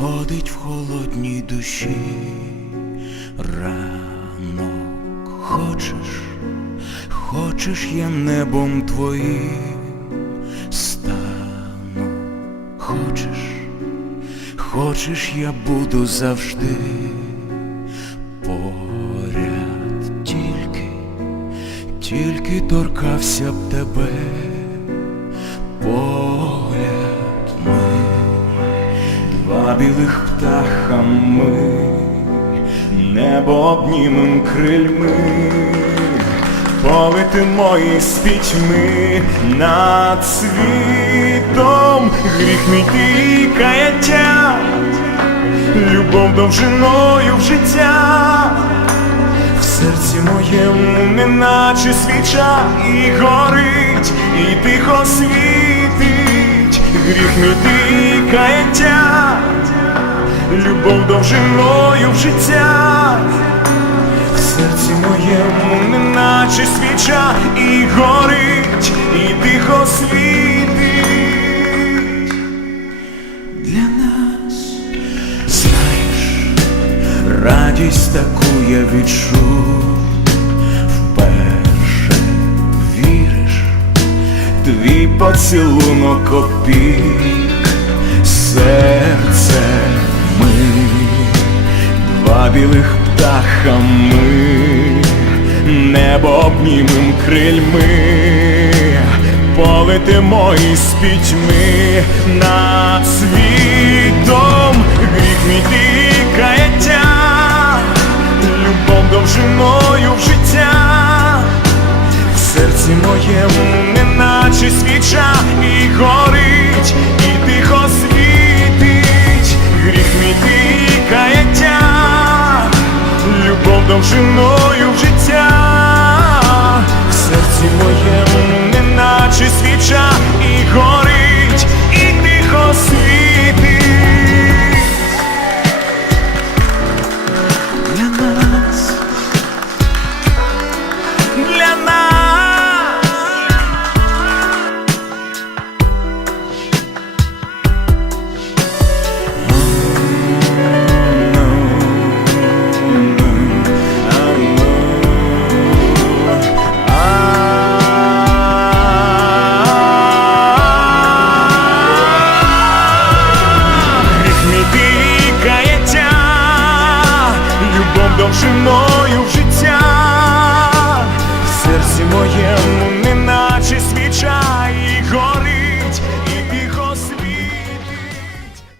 сходить в холодній душі. Ранок. Хочеш, хочеш, я небом твоїм стану, хочеш, хочеш, я буду завжди поряд. Тільки, тільки торкався б тебе два білих ми, небо обнімем крильми, полетимо із пітьми над світом, гріх мій ти і каяття, любов довжиною в життя. Серці моєму неначе свіча і горить, і тихо світить, гріх мій ти любов довжиною в життя, в серці моєму неначе свіча і горить, і тихо світить. Для нас, знаєш радість таку я відчув поцілунок опік, серце ми, два білих птаха ми, небо обнімем крильми, полетимо із пітьми. Над світом, гріх мій ти любов довжиною в життя, в серці моєму неначе свіча і горить, і тихо світить, гріх мій ти каяття, любов довжиною. довше мою в життя, в серці моєму.